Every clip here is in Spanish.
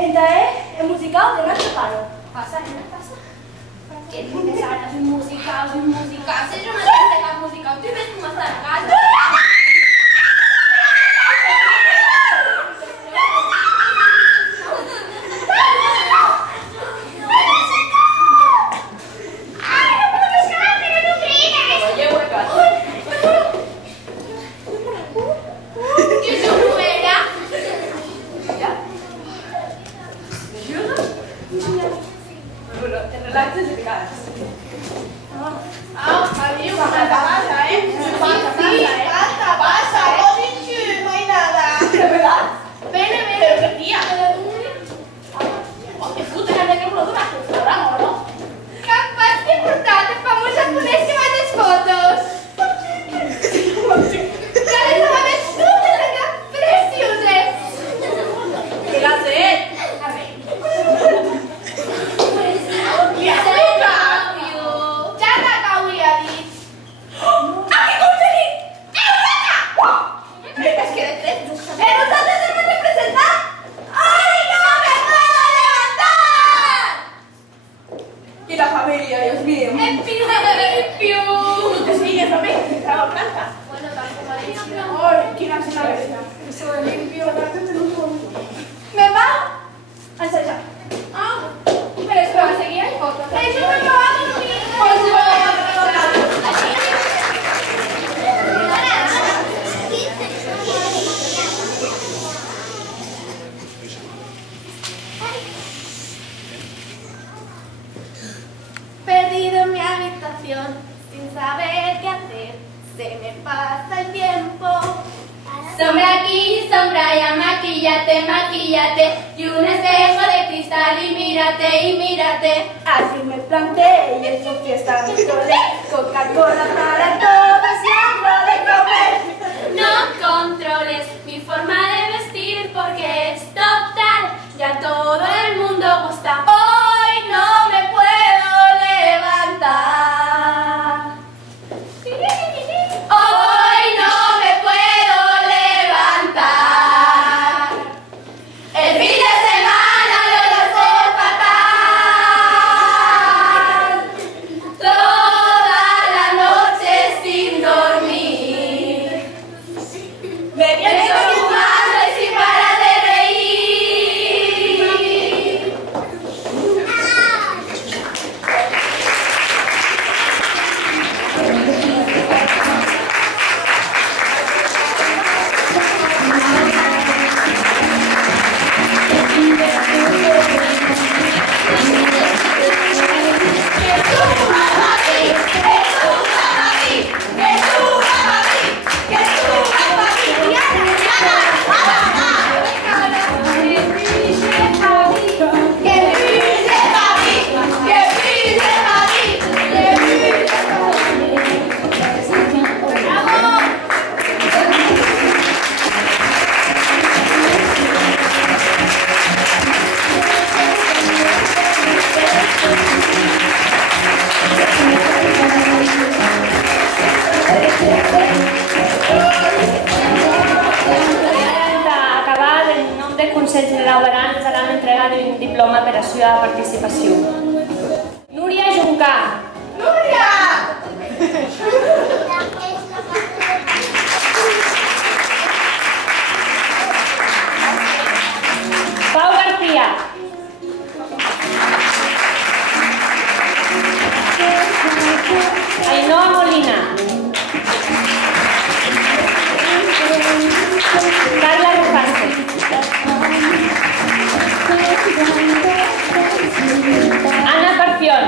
Esta es el musical de Nacho Caro. Pasa, nena, pasa. ¿Qué dices, Ana? Soy musical. Si yo no sé cap musical, tu ves com està a casa. Perdido en mi habitación, sin saber qué hacer, se me pasa el tiempo. Sombra aquí, sombra allá, maquíllate, maquíllate, y un espejo de cristal y mírate. Así me planté y hecho fiesta de Coca-Cola para todos y algo de comer. No controles mi forma de vestir porque es total, ya todo el mundo gusta. Hoy no me puedo levantar. Hoy no me puedo levantar. El fin de semana lo pasé fatal. Toda la noche sin dormir. Bebiendo, fumando y sin parar de reír. Consell General d'Aran ens han entregat un diploma per a la seva participació. Núria Juncà. ¡Núria! Pau García. Ainhoa Molina. Carla Rojaste. Ana Parción.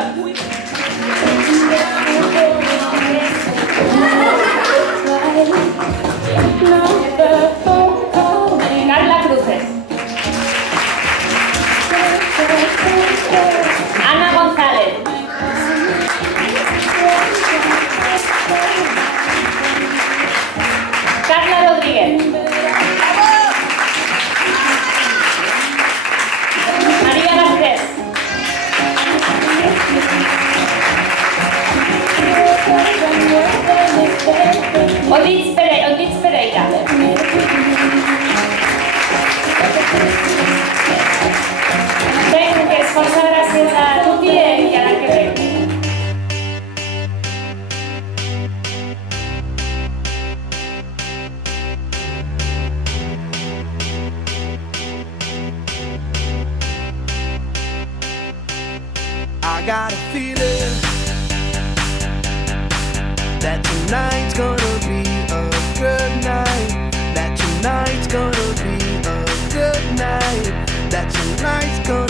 I got a feeling that tonight's gonna be a good night. That tonight's gonna be a good night. That tonight's gonna